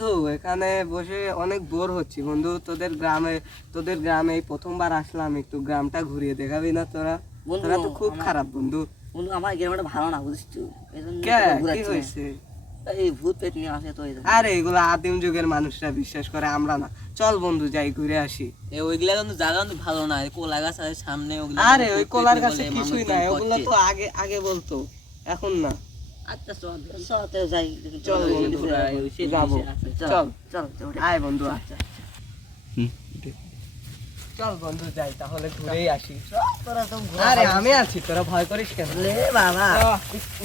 বন্ধু, এখানে বসে অনেক বোর হচ্ছি বন্ধু। তোদের গ্রামে এই প্রথমবার আসলাম, একটু গ্রামটা ঘুরিয়ে দেখাবি না তোরা? তোরা তো খুব খারাপ বন্ধু। বন্ধু আমার গ্রামটা ভালো না বুঝছো, এজন্য কে তোকে কি ঘুরাচ্ছি। হয়েছে? এই ভূত পেট নিয়ে আসে তো এজন্য। আরে এগুলো আদিম যুগের মানুষরা বিশ্বাস করে, আমরা না। চল বন্ধু যাই ঘুরে আসি। ওইগুলা কিন্তু জায়গা কিন্তু ভালো না, এই কোলা গাছ আছে সামনে, ওগুলা আরে ওই ভূত কোলার পেটনি কাছে বলে কিছুই মানুষজন নাই, ওগুলো করছে। তো আগে আগে বলতো, এখন না। আচ্ছা চল চল যাই, চল বন্ধু, যাবো। চল চল চল আয় বন্ধু, আচ্ছা চল বন্ধু যাই তাহলে, ঘুরেই আসি। তোরা তো আরে আমি আছি, তোরা ভয় করিস কেন? লে বাবা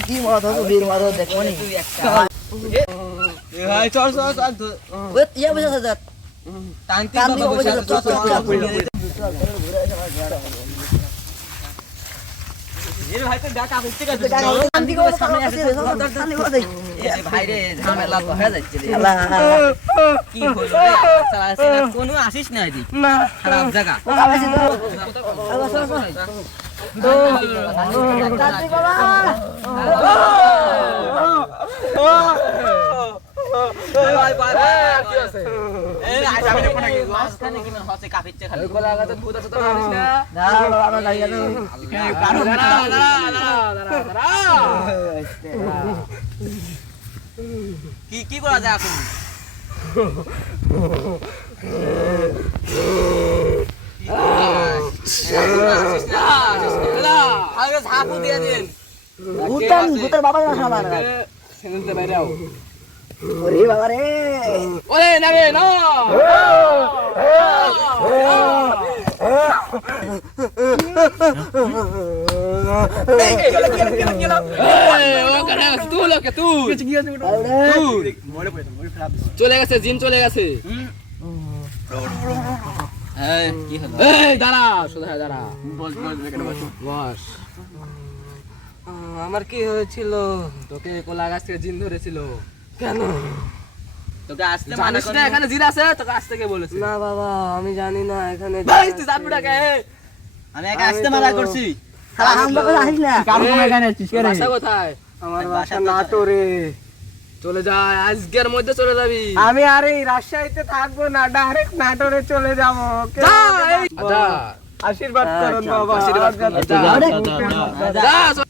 কি মত হতো, বীর মত দেখো নি তুই একটা ভাই চল চল চল, ওই ইয়া বসে আছে টানতে কান দিয়ে বাবা, বসে চল, আছে, চল চল, চল চল, চল ঘুরে আসে আমার ঘর। এর ভাই তো দেখ আপনি ঠিক আছে, কান চল। দিয়ে বসে সামনে আসে সামনে বসে এই ভাই রে, ঝামেলা তো হয়ে যাচ্ছে রে। আল্লাহ কি হলো রে? সারা আসে না, কোনো আসিস না এদিক, না খারাপ জায়গা। আবাসি তো আবাস কান্তি বাবা ভাই ভাই কি আছে? এই আজ আমি দেখো নাকি মাঝখানে কি মানে হচ্ছে কাফিচ্ছে খালি। কোলা গাছে ভূত আছে, তোরা জানিস না? না বাবা যাই গেল কি কি করা যায় এখন? আগে ঝাঁপু দিয়ে দিন। ভূতের বাবা না আমার সেনুতে বাইরেও। ওরে বাবা রে ওরে না রে না। চলে গেছে, জিন চলে গেছে। এই কি হলো? এই দাঁড়া, সোজা দাঁড়া। বস, আমার কি হয়েছিল? তোকে কোলা গাছ থেকে জিন ধরেছিল কেন? তোকে আসতে মানা জানিস করে না এখানে জিন আছে? তোকে আসতে কে বলেছে? না বাবা, আমি জানি না এখানে। তুই জানবি না কে? আমি একা আসতে মানা করছি। শালা হামলা করে আসিস না বাসা কোথায়? আমার বাসা নাটোরে। চলে যা, আজকের মধ্যে চলে যাবি। আমি আর এই রাজশাহীতে থাকবো না, ডাইরেক্ট নাটোরে চলে যাবো। আশীর্বাদ করুন বাবা, আশীর্বাদ করুন। যা, যা, যা, যা।